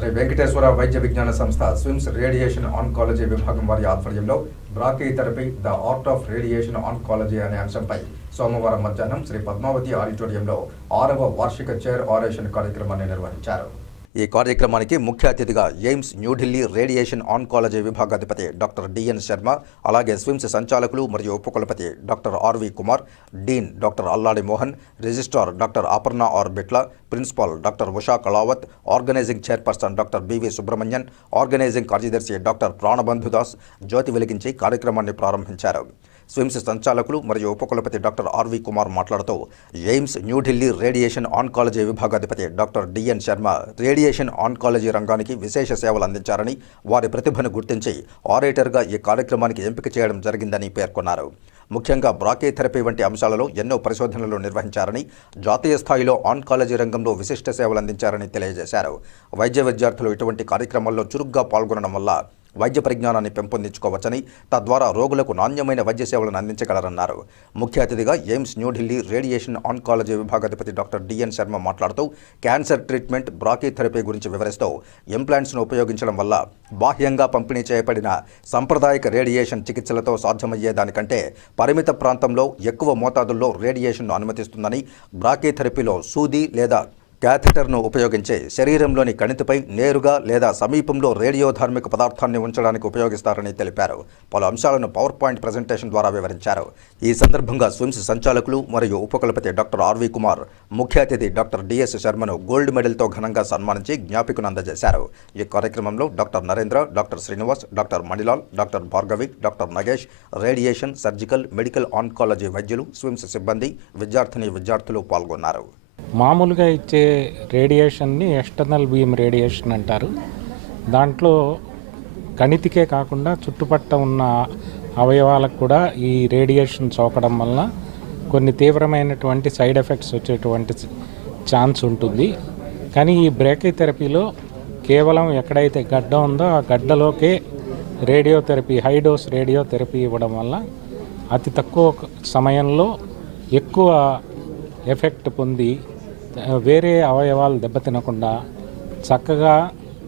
శ్రీ వెంకటేశ్వర వైద్య విజ్ఞాన సంస్థ స్విమ్స్ రేడియేషన్ ఆన్కాలజీ విభాగం వారి ఆధ్వర్యంలో brachytherapy the art of radiation oncology అనే అంశంపై సోమవారం మధ్యాహ్నం శ్రీ పద్మావతి ఆడిటోరియంలో ఆరవ వార్షిక చైర్ ఆరేషన్ కార్యక్రమాన్ని నిర్వహించారు. ఈ కార్యక్రమానికి ముఖ్య అతిథిగా ఎయిమ్స్ న్యూఢిల్లీ రేడియేషన్ ఆన్కాలజీ విభాగాధిపతి డాక్టర్ డిఎన్ శర్మ అలాగే స్విమ్స్ సంచాలకులు మరియు ఉపకులపతి doctor R V Kumar dean doctor Alladi Mohan registrar doctor Aparna R Bitla principal doctor Usha Kalavath organizing chairperson doctor B V Subrahmanyan organizing కార్యదర్శి డాక్టర్ ప్రాణబంధుదాస్ జ్యోతి వెలిగించి కార్యక్రమాన్ని ప్రారంభించారు. స్విమ్స్ సంచాలకులు మరియు ఉపకులపతి డాక్టర్ ఆర్వి కుమార్ మాట్లాడుతూ AIIMS New Delhi radiation oncology విభాగాధిపతి doctor D N Sharma radiation oncology రంగానికి విశేష సేవలు అందించారని వారి ప్రతిభను గుర్తించి ఆరేటర్గా ఈ కార్యక్రమానికి ఎంపిక చేయడం జరిగిందని పేర్కొన్నారు. ముఖ్యంగా బ్రాకే థెరపీ వంటి అంశాలలో ఎన్నో పరిశోధనలు నిర్వహించారని జాతీయ స్థాయిలో ఆన్కాలజీ రంగంలో విశిష్ట సేవలు అందించారని తెలియజేశారు. వైద్య విద్యార్థులు ఇటువంటి కార్యక్రమాల్లో చురుగ్గా పాల్గొనడం వల్ల వైద్య పరిజ్ఞానాన్ని పెంపొందించుకోవచ్చని తద్వారా రోగులకు నాణ్యమైన వైద్య సేవలను అందించగలరన్నారు. ముఖ్య అతిథిగా ఎయిమ్స్ న్యూఢిల్లీ రేడియేషన్ ఆన్కాలజీ విభాగాధిపతి డాక్టర్ డిఎన్ శర్మ మాట్లాడుతూ క్యాన్సర్ ట్రీట్మెంట్ బ్రాకీథెరపీ గురించి వివరిస్తూ ఇంప్లాంట్స్ను ఉపయోగించడం వల్ల బాహ్యంగా పంపిణీ చేయబడిన సాంప్రదాయిక రేడియేషన్ చికిత్సలతో సాధ్యమయ్యే దానికంటే పరిమిత ప్రాంతంలో ఎక్కువ మోతాదుల్లో రేడియేషన్ను అనుమతిస్తుందని బ్రాకీథెరపీలో సూది లేదా క్యాథెటర్ను ఉపయోగించే శరీరంలోని కణితిపై నేరుగా లేదా సమీపంలో రేడియోధార్మిక పదార్థాన్ని ఉంచడానికి ఉపయోగిస్తారని తెలిపారు. పలు అంశాలను పవర్ పాయింట్ ప్రజెంటేషన్ ద్వారా వివరించారు. ఈ సందర్భంగా స్విమ్స్ సంచాలకులు మరియు ఉపకులపతి డాక్టర్ ఆర్వి కుమార్ ముఖ్య అతిథి డాక్టర్ డిఎస్ శర్మను గోల్డ్ మెడల్తో ఘనంగా సన్మానించి జ్ఞాపికను అందజేశారు. ఈ కార్యక్రమంలో doctor Narendra doctor Srinivas doctor Manilal doctor Bhargavi doctor Nagesh radiation surgical medical oncology వైద్యులు స్విమ్స్ సిబ్బంది విద్యార్థిని విద్యార్థులు పాల్గొన్నారు. మామూలుగా ఇచ్చే రేడియేషన్ని ఎక్స్టర్నల్ బీమ్ రేడియేషన్ అంటారు. దాంట్లో కణితికే కాకుండా చుట్టుపట్ట ఉన్న అవయవాలకు కూడా ఈ రేడియేషన్ సోకడం వలన కొన్ని తీవ్రమైనటువంటి సైడ్ ఎఫెక్ట్స్ వచ్చేటువంటి ఛాన్స్ ఉంటుంది. కానీ ఈ బ్రేకీ థెరపీలో కేవలం ఎక్కడైతే గడ్డ ఉందో ఆ గడ్డలోకే రేడియోథెరపీ హై డోస్ రేడియోథెరపీ ఇవ్వడం వల్ల అతి తక్కువ సమయంలో ఎక్కువ ఎఫెక్ట్ పొంది వేరే అవయవాలు దెబ్బతినకుండా చక్కగా